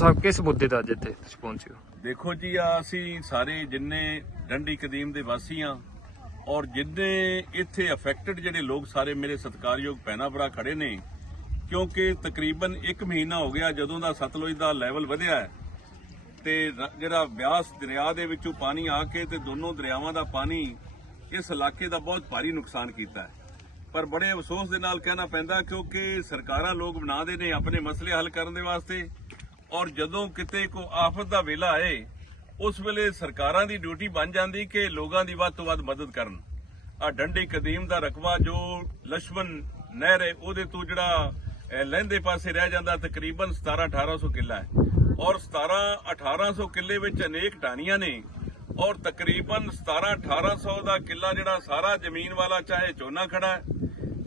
ਸਾਹਿਬ, ਕਿਸ ਮੁੱਦੇ ਦਾ ਅੱਜ ਇੱਥੇ ਤੁਸੀਂ ਪਹੁੰਚੇ ਹੋ? ਦੇਖੋ ਜੀ ਆ ਅਸੀਂ ਸਾਰੇ ਜਿੰਨੇ ਡੰਡੀ ਕਦੀਮ ਦੇ ਵਾਸੀ ਆ ਔਰ ਜਿੰਨੇ ਇੱਥੇ ਅਫੈਕਟਡ ਜਿਹੜੇ ਲੋਕ ਸਾਰੇ ਮੇਰੇ ਸਤਿਕਾਰਯੋਗ ਭੈਣਾਂ ਭਰਾ ਖੜੇ ਨੇ, ਕਿਉਂਕਿ ਤਕਰੀਬਨ 1 ਮਹੀਨਾ ਹੋ ਗਿਆ ਜਦੋਂ ਦਾ ਸਤਲੁਜ ਦਾ ਲੈਵਲ ਵਧਿਆ ਹੈ ਤੇ ਜਿਹੜਾ ਬਿਆਸ ਦਰਿਆ ਦੇ ਵਿੱਚੋਂ ਪਾਣੀ ਆ ਕੇ ਤੇ ਦੋਨੋਂ ਦਰਿਆਵਾਂ ਦਾ ਪਾਣੀ ਇਸ ਇਲਾਕੇ ਦਾ ਬਹੁਤ ਭਾਰੀ ਨੁਕਸਾਨ ਕੀਤਾ ਹੈ। ਪਰ ਬੜੇ ਅਫਸੋਸ ਦੇ ਨਾਲ ਕਹਿਣਾ ਪੈਂਦਾ ਕਿਉਂਕਿ ਸਰਕਾਰਾਂ ਲੋਕ ਬਣਾਦੇ ਨੇ ਆਪਣੇ ਮਸਲੇ ਹੱਲ ਕਰਨ ਦੇ ਵਾਸਤੇ ਔਰ ਜਦੋਂ ਕਿਤੇ ਕੋ ਆਫਤ ਦਾ ਵੇਲਾ ਆਏ, ਉਸ ਵੇਲੇ ਸਰਕਾਰਾਂ ਦੀ ਡਿਊਟੀ ਬਣ ਜਾਂਦੀ ਕਿ ਲੋਕਾਂ ਦੀ ਵੱਧ ਤੋਂ ਵੱਧ ਮਦਦ ਕਰਨ। ਆ ਡੰਡੀ ਕਦੀਮ ਦਾ ਰਕਬਾ ਜੋ ਲਸ਼ਮਨ ਨਹਿਰ ਹੈ, ਉਹਦੇ ਤੋਂ ਜਿਹੜਾ ਲਹਿੰਦੇ ਪਾਸੇ ਰਹਿ ਜਾਂਦਾ ਤਕਰੀਬਨ 17 1800 ਕਿੱਲਾ ਹੈ। ਔਰ 17 1800 ਕਿੱਲੇ ਵਿੱਚ ਅਨੇਕ ਢਾਣੀਆਂ ਨੇ ਔਰ ਤਕਰੀਬਨ 17 1800 ਦਾ ਕਿੱਲਾ ਜਿਹੜਾ ਸਾਰਾ ਜ਼ਮੀਨ ਵਾਲਾ ਚਾਹੇ ਝੋਨਾ ਖੜਾ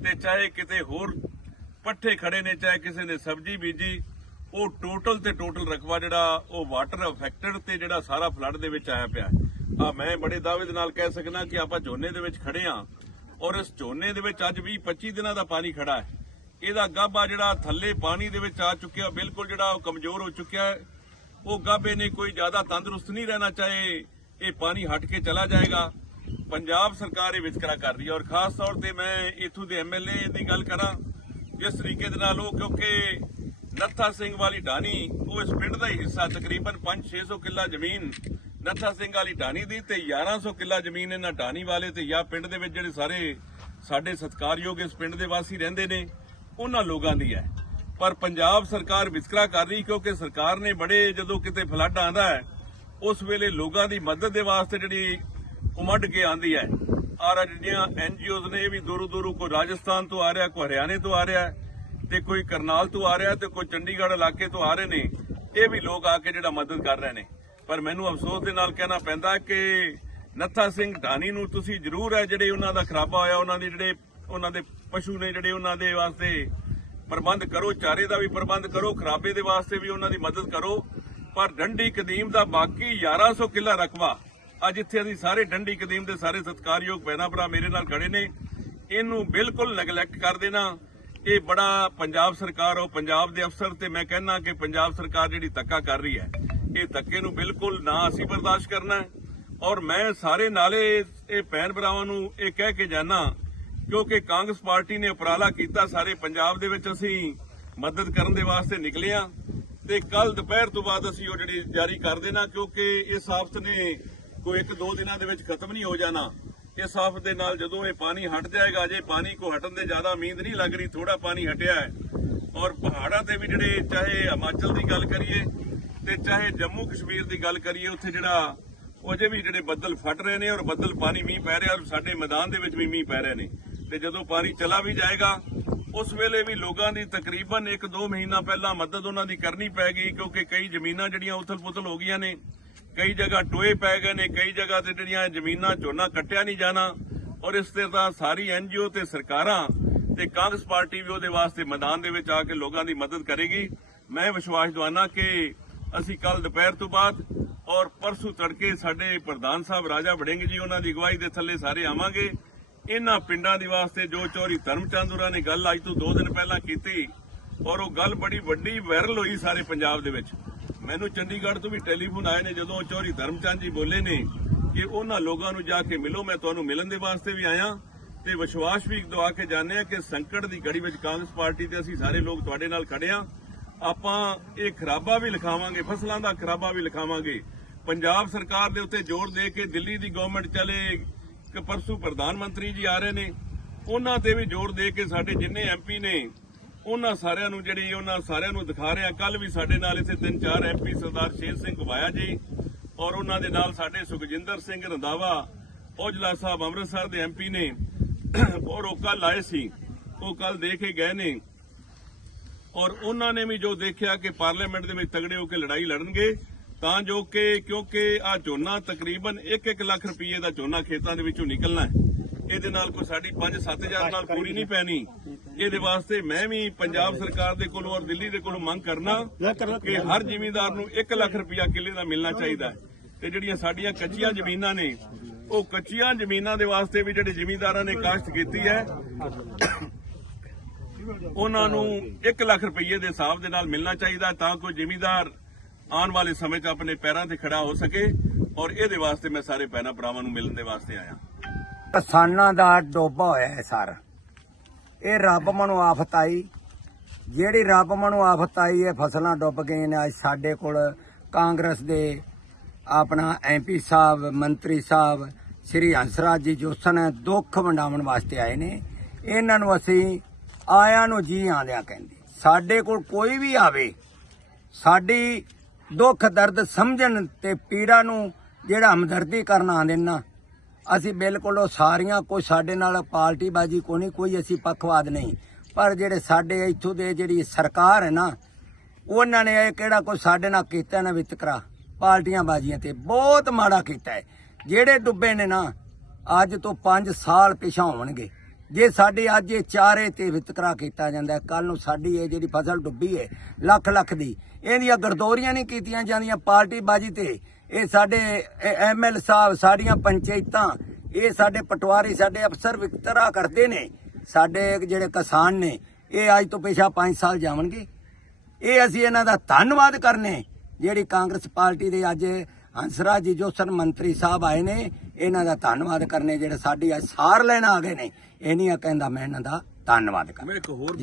ਤੇ ਚਾਹੇ ਕਿਤੇ ਹੋਰ ਪੱਠੇ ਖੜੇ ਨੇ, ਚਾਹੇ ਕਿਸੇ ਨੇ ਸਬਜ਼ੀ ਬੀਜੀ ਉਹ ਟੋਟਲ ਤੇ ਟੋਟਲ ਰਕਬਾ ਜਿਹੜਾ, ਉਹ ਵਾਟਰ ਅਫੈਕਟਡ ਤੇ ਜਿਹੜਾ ਸਾਰਾ ਫਲੱਡ ਦੇ ਵਿੱਚ ਆਇਆ ਪਿਆ ਆ ਮੈਂ ਬੜੇ ਦਾਅਵੇ ਦੇ ਨਾਲ ਕਹਿ ਸਕਦਾ ਕਿ ਆਪਾਂ ਝੋਨੇ ਦੇ ਵਿੱਚ ਖੜੇ ਆ ਔਰ ਇਸ ਝੋਨੇ ਦੇ ਵਿੱਚ ਅੱਜ 20 25 ਦਿਨਾਂ ਦਾ ਪਾਣੀ ਖੜਾ ਹੈ। ਇਹਦਾ ਗਾਭਾ ਜਿਹੜਾ ਥੱਲੇ ਪਾਣੀ ਦੇ ਵਿੱਚ ਆ ਚੁੱਕਿਆ, ਬਿਲਕੁਲ ਜਿਹੜਾ ਉਹ ਕਮਜ਼ੋਰ ਹੋ ਚੁੱਕਿਆ ਹੈ। ਉਹ ਗਾਭੇ ਨੇ ਕੋਈ ਜ਼ਿਆਦਾ ਤੰਦਰੁਸਤ ਨਹੀਂ ਰਹਿਣਾ ਚਾਹੇ ਇਹ ਪਾਣੀ ਹਟ ਕੇ ਚਲਾ ਜਾਏਗਾ। ਪੰਜਾਬ ਸਰਕਾਰ ਇਹ ਵਿਤਕਰਾ ਕਰ ਰਹੀ ਹੈ ਔਰ ਖਾਸ ਤੌਰ ਤੇ ਮੈਂ ਇਥੋਂ ਦੇ ਐਮਐਲਏ ਦੀ ਗੱਲ ਕਰਾਂ, ਜਿਸ ਤਰੀਕੇ ਦੇ ਨਾਲ ਉਹ ਕਿਉਂਕਿ ਨੱਥਾ ਸਿੰਘ ਵਾਲੀ ਢਾਣੀ ਉਹ ਇਸ ਪਿੰਡ ਦਾ ਹੀ ਹਿੱਸਾ, ਤਕਰੀਬਨ 5-600 ਕਿੱਲਾ ਜ਼ਮੀਨ। ਨੱਥਾ ਸਿੰਘ ਵਾਲੀ ਢਾਣੀ ਦੀ ਤੇ 1100 ਕਿੱਲਾ ਜ਼ਮੀਨ ਇਹਨਾਂ ਢਾਣੀ ਵਾਲੇ ਤੇ ਜਾਂ ਪਿੰਡ ਦੇ ਵਿੱਚ ਜਿਹੜੇ ਸਾਰੇ ਸਾਡੇ ਸਤਿਕਾਰਯੋਗ ਇਸ ਪਿੰਡ ਦੇ ਵਾਸੀ ਰਹਿੰਦੇ ਨੇ, ਉਹਨਾਂ ਲੋਕਾਂ ਦੀ ਹੈ। ਪਰ ਪੰਜਾਬ ਸਰਕਾਰ ਵਿਤਕਰਾ ਕਰ ਰਹੀ ਕਿਉਂਕਿ ਸਰਕਾਰ ਨੇ ਬੜੇ ਜਦੋਂ ਕਿਤੇ ਫਲੱਡ ਆਂਦਾ ਹੈ, ਉਸ ਵੇਲੇ ਲੋਕਾਂ ਦੀ ਮਦਦ ਦੇ ਵਾਸਤੇ ਜਿਹੜੀ ਉਮੜ ਕੇ ਆਂਦੀ ਹੈ। ਆਰ ਜਿਹੜੀਆਂ ਐਨਜੀਓਜ਼ ਨੇ, ਇਹ ਵੀ ਦੂਰੋਂ ਦੂਰੋਂ ਕੋਈ ਰਾਜਸਥਾਨ ਤੋਂ ਆ ਰਿਹਾ, ਕੋਈ ਹਰਿਆਣੇ ਤੋਂ ਆ ਰਿਹਾ ਤੇ ਕੋਈ ਕਰਨਾਲ ਤੋਂ ਆ ਰਿਹਾ ਤੇ ਕੋਈ ਚੰਡੀਗੜ੍ਹ ਇਲਾਕੇ ਤੋਂ ਆ ਰਹੇ ਨੇ, ਇਹ ਵੀ ਲੋਕ ਆ ਕੇ ਜਿਹੜਾ ਮਦਦ ਕਰ ਰਹੇ ਨੇ। ਪਰ ਮੈਨੂੰ ਅਫਸੋਸ ਦੇ ਨਾਲ ਕਹਿਣਾ ਪੈਂਦਾ ਕਿ ਨੱਥਾ ਸਿੰਘ ਢਾਣੀ ਨੂੰ ਤੁਸੀਂ ਜ਼ਰੂਰ ਹੈ ਜਿਹੜੇ ਉਹਨਾਂ ਦਾ ਖਰਾਬਾ ਹੋਇਆ, ਉਹਨਾਂ ਦੇ ਜਿਹੜੇ, ਉਹਨਾਂ ਦੇ ਪਸ਼ੂ ਨੇ ਜਿਹੜੇ ਉਹਨਾਂ ਦੇ ਵਾਸਤੇ ਪ੍ਰਬੰਧ ਕਰੋ, ਚਾਰੇ ਦਾ ਵੀ ਪ੍ਰਬੰਧ ਕਰੋ, ਖਰਾਬੇ ਦੇ ਵਾਸਤੇ ਵੀ ਉਹਨਾਂ ਦੀ ਮਦਦ ਕਰੋ। ਪਰ ਡੰਡੀ ਕਦੀਮ ਦਾ ਬਾਕੀ 1100 ਕਿੱਲਾ ਰਕਬਾ ਅੱਜ ਇੱਥੇ ਅਸੀਂ ਸਾਰੇ ਡੰਡੀ ਕਦੀਮ ਦੇ ਸਾਰੇ ਸਤਿਕਾਰਯੋਗ ਭੈਣਾਂ ਭਰਾ ਮੇਰੇ ਨਾਲ ਖੜੇ ਨੇ। ਇਹਨੂੰ ਬਿਲਕੁਲ ਨਗਲੈਕਟ ਕਰ ਦੇਣਾ। ਇਹ ਬੜਾ ਪੰਜਾਬ ਸਰਕਾਰ ਉਹ ਪੰਜਾਬ ਦੇ ਅਫਸਰ ਤੇ ਮੈਂ ਕਹਿਣਾ ਕਿ ਪੰਜਾਬ ਸਰਕਾਰ ਜਿਹੜੀ ਧੱਕਾ ਕਰ ਰਹੀ ਹੈ, ਇਹ ਧੱਕੇ ਨੂੰ ਬਿਲਕੁਲ ਨਾ ਅਸੀਂ ਬਰਦਾਸ਼ਤ ਕਰਨਾ ਹੈ। ਔਰ ਮੈਂ ਸਾਰੇ ਨਾਲੇ ਇਹ ਭੈਣ ਭਰਾਵਾਂ ਨੂੰ ਇਹ ਕਹਿ ਕੇ ਜਾਣਾ ਕਿਉਂਕਿ ਕਾਂਗਰਸ ਪਾਰਟੀ ਨੇ ਉਪਰਾਲਾ ਕੀਤਾ, ਸਾਰੇ ਪੰਜਾਬ ਦੇ ਵਿੱਚ ਅਸੀਂ ਮਦਦ ਕਰਨ ਦੇ ਵਾਸਤੇ ਨਿਕਲੇ ਆ ਤੇ ਕੱਲ ਦੁਪਹਿਰ ਤੋਂ ਬਾਅਦ ਅਸੀਂ ਉਹ ਜਿਹੜੀ ਜਾਰੀ ਕਰ ਦੇਣਾ, ਕਿਉਂਕਿ ਇਹ ਆਫਤ ਨੇ ਕੋਈ ਇੱਕ ਦੋ ਦਿਨਾਂ ਦੇ ਵਿੱਚ ਖਤਮ ਨਹੀਂ ਹੋ ਜਾਣਾ। ਇਸ ਆਫਤ ਦੇ ਨਾਲ ਜਦੋਂ ਇਹ ਪਾਣੀ ਹਟ ਜਾਏਗਾ ਜੇ ਪਾਣੀ ਕੋ ਹਟਣ ਦੇ ਜ਼ਿਆਦਾ ਉਮੀਦ ਨਹੀਂ ਲੱਗ ਰਹੀ ਥੋੜਾ ਪਾਣੀ ਹਟਿਆ ਹੈ। ਔਰ ਪਹਾੜਾਂ ਤੇ ਵੀ ਜਿਹੜੇ ਚਾਹੇ ਹਿਮਾਚਲ ਦੀ ਗੱਲ ਕਰੀਏ ਤੇ ਚਾਹੇ ਜੰਮੂ ਕਸ਼ਮੀਰ ਦੀ ਗੱਲ ਕਰੀਏ, ਉੱਥੇ ਜਿਹੜਾ ਉਹ ਅਜੇ ਵੀ ਜਿਹੜੇ ਬੱਦਲ ਫਟ ਰਹੇ ਨੇ ਔਰ ਬੱਦਲ ਪਾਣੀ ਮੀਂਹ ਪੈ ਰਿਹਾ ਔਰ ਸਾਡੇ ਮੈਦਾਨ ਦੇ ਵਿੱਚ ਵੀ ਮੀਂਹ ਪੈ ਰਹੇ ਨੇ। ਤੇ ਜਦੋਂ ਪਾਣੀ ਚਲਾ ਵੀ ਜਾਏਗਾ, ਉਸ ਵੇਲੇ ਵੀ ਲੋਕਾਂ ਦੀ ਤਕਰੀਬਨ 1-2 ਮਹੀਨਾ ਪਹਿਲਾਂ ਮਦਦ ਉਹਨਾਂ ਦੀ ਕਰਨੀ ਪੈ ਗਈ, ਕਿਉਂਕਿ ਕਈ ਜ਼ਮੀਨਾਂ ਜਿਹੜੀਆਂ ਉਥਲ-ਪੁਥਲ ਹੋ ਗਈਆਂ ਨੇ ਕਈ ਜਗ੍ਹਾ ਟੋਏ ਪੈ ਗਏ ਨੇ, ਕਈ ਜਗ੍ਹਾ ਤੇ ਜਿਹੜੀਆਂ ਜ਼ਮੀਨਾਂ ਝੋਨਾ ਕੱਟਿਆ ਨਹੀਂ ਜਾਣਾ ਔਰ ਇਸ ਤੇ ਤਾਂ ਸਾਰੀ ਐਨਜੀਓ ਤੇ ਸਰਕਾਰਾਂ ਤੇ ਕਾਂਗਰਸ ਪਾਰਟੀ ਵੀ ਉਹਦੇ ਵਾਸਤੇ ਮੈਦਾਨ ਦੇ ਵਿੱਚ ਆ ਕੇ ਲੋਕਾਂ ਦੀ ਮਦਦ ਕਰੇਗੀ। ਮੈਂ ਵਿਸ਼ਵਾਸ ਦਵਾਨਾ ਕਿ ਅਸੀਂ ਕੱਲ ਦੁਪਹਿਰ ਤੋਂ ਬਾਅਦ ਔਰ ਪਰਸੋਂ ਤੜਕੇ ਸਾਡੇ ਪ੍ਰਧਾਨ ਸਾਹਿਬ ਰਾਜਾ ਵੜਿੰਗ ਜੀ ਉਹਨਾਂ ਦੀ ਅਗਵਾਈ ਦੇ ਥੱਲੇ ਸਾਰੇ ਆਵਾਂਗੇ। ਇਹਨਾਂ ਪਿੰਡਾਂ ਦੀ ਵਾਸਤੇ ਜੋ ਚੋਰੀ ਧਰਮਚੰਦ ਹੋਰਾਂ ਨੇ ਗੱਲ ਅੱਜ ਤੋਂ 2 ਦਿਨ ਪਹਿਲਾਂ ਕੀਤੀ ਔਰ ਉਹ ਗੱਲ ਬੜੀ ਵੱਡੀ ਵਾਇਰਲ ਹੋਈ ਸਾਰੇ ਪੰਜਾਬ ਦੇ ਵਿੱਚ। ਮੈਨੂੰ ਚੰਡੀਗੜ੍ਹ ਤੋਂ ਵੀ ਟੈਲੀਫੋਨ ਆਏ ਨੇ ਜਦੋਂ ਚੌਰੀ ਧਰਮਚੰਦ ਜੀ ਬੋਲੇ ਨੇ ਕਿ ਉਹਨਾਂ ਲੋਕਾਂ ਨੂੰ ਜਾ ਕੇ ਮਿਲੋ, ਮੈਂ ਤੁਹਾਨੂੰ ਮਿਲਣ ਦੇ ਵਾਸਤੇ ਵੀ ਆਇਆ ਤੇ ਵਿਸ਼ਵਾਸ ਵੀ ਦਵਾ ਕੇ ਜਾਣਦੇ ਆ ਕਿ ਸੰਕਟ ਦੀ ਘੜੀ ਵਿੱਚ ਕਾਂਗਰਸ ਪਾਰਟੀ ਤੇ ਅਸੀਂ ਸਾਰੇ ਲੋਕ ਤੁਹਾਡੇ ਨਾਲ ਖੜੇ ਆ ਆਪਾਂ ਇਹ ਖਰਾਬਾ ਵੀ ਲਿਖਾਵਾਂਗੇ, ਫਸਲਾਂ ਦਾ ਖਰਾਬਾ ਵੀ ਲਿਖਾਵਾਂਗੇ। ਪੰਜਾਬ ਸਰਕਾਰ ਦੇ ਉੱਤੇ ਜ਼ੋਰ ਦੇ ਕੇ ਦਿੱਲੀ ਦੀ ਗਵਰਨਮੈਂਟ ਚਲੇ ਕਿ ਪਰਸੂ ਪ੍ਰਧਾਨ ਮੰਤਰੀ ਜੀ ਆ ਰਹੇ ਨੇ। ਉਹਨਾਂ ਤੇ ਵੀ ਜ਼ੋਰ ਦੇ ਕੇ ਸਾਡੇ ਜਿੰਨੇ ਐਮਪੀ ਨੇ ਉਹਨਾਂ ਸਾਰਿਆਂ ਨੂੰ ਜਿਹੜੀ ਉਹਨਾਂ ਸਾਰਿਆਂ ਨੂੰ ਦਿਖਾ ਰਿਹਾ ਕੱਲ ਵੀ ਸਾਡੇ ਨਾਲ ਇੱਥੇ ਤਿੰਨ ਚਾਰ ਐਮਪੀ ਸਰਦਾਰ ਸ਼ੇਰ ਸਿੰਘ ਘਵਾਇਆ ਜੀ ਔਰ ਉਹਨਾਂ ਦੇ ਨਾਲ ਸਾਡੇ ਸੁਖਜਿੰਦਰ ਸਿੰਘ ਰੰਧਾਵਾ ਔਜਲਾ ਸਾਹਿਬ ਅੰਮ੍ਰਿਤਸਰ ਦੇ ਐਮਪੀ ਨੇ ਔਰ ਉਹ ਕੱਲ ਆਏ ਸੀ ਉਹ ਕੱਲ ਦੇ ਕੇ ਗਏ ਨੇ। ਔਰ ਉਹਨਾਂ ਨੇ ਵੀ ਜੋ ਦੇਖਿਆ ਕਿ ਪਾਰਲੀਮੈਂਟ ਦੇ ਵਿੱਚ ਤਗੜੇ ਹੋ ਕੇ ਲੜਾਈ ਲੜਨਗੇ ਤਾਂ ਜੋ ਕਿ ਕਿਉਂਕਿ ਆ ਝੋਨਾ ਤਕਰੀਬਨ 1-1 ਲੱਖ ਰੁਪਏ ਦਾ ਝੋਨਾ ਖੇਤਾਂ ਦੇ ਵਿੱਚੋਂ ਨਿਕਲਣਾ ਹੈ। ਇਹਦੇ ਨਾਲ ਕੋਈ ਸਾਡੀ 5-7000 ਨਾਲ ਪੂਰੀ ਨਹੀਂ ਪੈਣੀ। ਇਹਦੇ ਵਾਸਤੇ ਮੈਂ ਵੀ ਪੰਜਾਬ ਸਰਕਾਰ ਦੇ ਕੋਲੋਂ ਔਰ ਦਿੱਲੀ ਦੇ ਕੋਲੋਂ ਮੰਗ ਕਰਨਾ ਕਿ ਹਰ ਜ਼ਿਮੀਂਦਾਰ ਨੂੰ 1 ਲੱਖ ਰੁਪਇਆ ਕਿੱਲੇ ਦਾ ਮਿਲਣਾ ਚਾਹੀਦਾ ਹੈ। ਤੇ ਜਿਹੜੀਆਂ ਸਾਡੀਆਂ ਕੱਚੀਆਂ ਜ਼ਮੀਨਾਂ ਨੇ ਉਹ ਕੱਚੀਆਂ ਜ਼ਮੀਨਾਂ ਦੇ ਵਾਸਤੇ ਵੀ ਜਿਹੜੇ ਜ਼ਿਮੀਂਦਾਰਾਂ ਨੇ ਕਾਸ਼ਤ ਕੀਤੀ ਹੈ ਉਹਨਾਂ ਨੂੰ 1 ਲੱਖ ਰੁਪਏ ਦੇ ਹਿਸਾਬ ਦੇ ਨਾਲ ਮਿਲਣਾ ਚਾਹੀਦਾ ਤਾਂ ਕੋਈ ਜ਼ਿਮੀਂਦਾਰ ਆਉਣ ਵਾਲੇ ਸਮੇਂ 'ਚ ਆਪਣੇ ਪੈਰਾਂ ਤੇ ਖੜਾ ਹੋ ਸਕੇ ਔਰ ਇਹਦੇ ਵਾਸਤੇ ਮੈਂ ਸਾਰੇ ਭੈਣਾਂ ਭਰਾਵਾਂ ਨੂੰ ਮਿਲਣ ਦੇ ਵਾਸਤੇ ਆਇਆ। ਕਿਸਾਨਾਂ ਦਾ ਡੋਬਾ ਹੋਇਆ ਹੈ ਸਰ। ਇਹ ਰੱਬ ਮਨੂੰ ਆਫਤ ਆਈ ਜਿਹੜੀ ਰੱਬ ਮਨੂੰ ਆਫਤ ਆਈ ਇਹ ਫਸਲਾਂ ਡੁੱਬ ਗਈਆਂ ਨੇ। ਅੱਜ ਸਾਡੇ ਕੋਲ ਕਾਂਗਰਸ ਦੇ ਆਪਣਾ ਐਮਪੀ ਸਾਹਿਬ, ਮੰਤਰੀ ਸਾਹਿਬ, ਸ੍ਰੀ ਹੰਸਰਾਜ ਜੀ ਜੋਸਨ ਦੁੱਖ ਵੰਡਾਉਣ ਵਾਸਤੇ ਆਏ ਨੇ। ਇਹਨਾਂ ਨੂੰ ਅਸੀਂ ਆਇਆਂ ਨੂੰ ਜੀ ਆਂਦਿਆਂ ਕਹਿੰਦੇ। ਸਾਡੇ ਕੋਲ ਕੋਈ ਵੀ ਆਵੇ, ਸਾਡੀ ਦੁੱਖ ਦਰਦ ਸਮਝਣ ਤੇ ਪੀੜਾ ਨੂੰ ਜਿਹੜਾ ਹਮਦਰਦੀ ਕਰਨ ਆਉਂਦੇ ਨੇ ਨਾ ਅਸੀਂ ਬਿਲਕੁਲ ਉਹ ਸਾਰੀਆਂ ਕੋਈ ਸਾਡੇ ਨਾਲ ਪਾਰਟੀ ਬਾਜੀ ਕੋਈ ਨਹੀਂ, ਕੋਈ ਅਸੀਂ ਪੱਖਵਾਦ ਨਹੀਂ। ਪਰ ਜਿਹੜੇ ਸਾਡੇ ਇੱਥੋਂ ਦੇ ਜਿਹੜੀ ਸਰਕਾਰ ਹੈ ਨਾ, ਉਹਨਾਂ ਨੇ ਇਹ ਕਿਹੜਾ ਕੋਈ ਸਾਡੇ ਨਾਲ ਕੀਤਾ ਨਾ ਵਿਤਕਰਾ? ਪਾਰਟੀਆਂ ਬਾਜੀਆਂ ਤੇ ਬਹੁਤ ਮਾੜਾ ਕੀਤਾ ਹੈ। ਜਿਹੜੇ ਡੁੱਬੇ ਨੇ ਨਾ, ਅੱਜ ਤੋਂ 5 ਸਾਲ ਪਿਛਾ ਹੋਣਗੇ। ਜੇ ਸਾਡੇ ਅੱਜ ਇਹ ਚਾਰੇ ਤੇ ਵਿਤਕਰਾ ਕੀਤਾ ਜਾਂਦਾ ਕੱਲ ਨੂੰ ਸਾਡੀ ਇਹ ਜਿਹੜੀ ਫਸਲ ਡੁੱਬੀ ਹੈ ਲੱਖ ਲੱਖ ਦੀ ਇਹਦੀਆਂ ਗਰਦੌਰੀਆਂ ਨਹੀਂ ਕੀਤੀਆਂ ਜਾਂਦੀਆਂ ਪਾਰਟੀ ਬਾਜੀ ਤੇ। ਇਹ ਸਾਡੇ ਐਮਐਲ ਸਾਹਿਬ ਸਾਡੀਆਂ ਪੰਚਾਇਤਾਂ ਇਹ ਸਾਡੇ ਪਟਵਾਰੀ ਸਾਡੇ ਅਫਸਰ ਵਿਤਕਰਾ ਕਰਦੇ ਨੇ। ਸਾਡੇ ਜਿਹੜੇ ਕਿਸਾਨ ਨੇ ਇਹ ਅੱਜ ਤੋਂ ਪਿਛਾ 5 ਸਾਲ ਜਾਵਣਗੇ। ਇਹ ਅਸੀਂ ਇਹਨਾਂ ਦਾ ਧੰਨਵਾਦ ਕਰਨੇ। ਜਿਹੜੀ ਕਾਂਗਰਸ ਪਾਰਟੀ ਦੇ ਅੱਜ ਹੰਸਰਾਜ ਜੀ ਜੋਸਨ ਮੰਤਰੀ ਸਾਹਿਬ ਆਏ ਨੇ ਇਹਨਾਂ ਦਾ ਧੰਨਵਾਦ ਕਰਨੇ। ਜਿਹੜੇ ਸਾਡੀ ਅੱਜ ਸਾਰ ਲੈਣ ਆ ਗਏ ਨੇ ਇਹ ਨਹੀਂ ਕਹਿੰਦਾ ਮੈਂ ਇਹਨਾਂ ਦਾ ਧੰਨਵਾਦ ਕਰ ਮੈਂ ਇੱਕ ਹੋਰ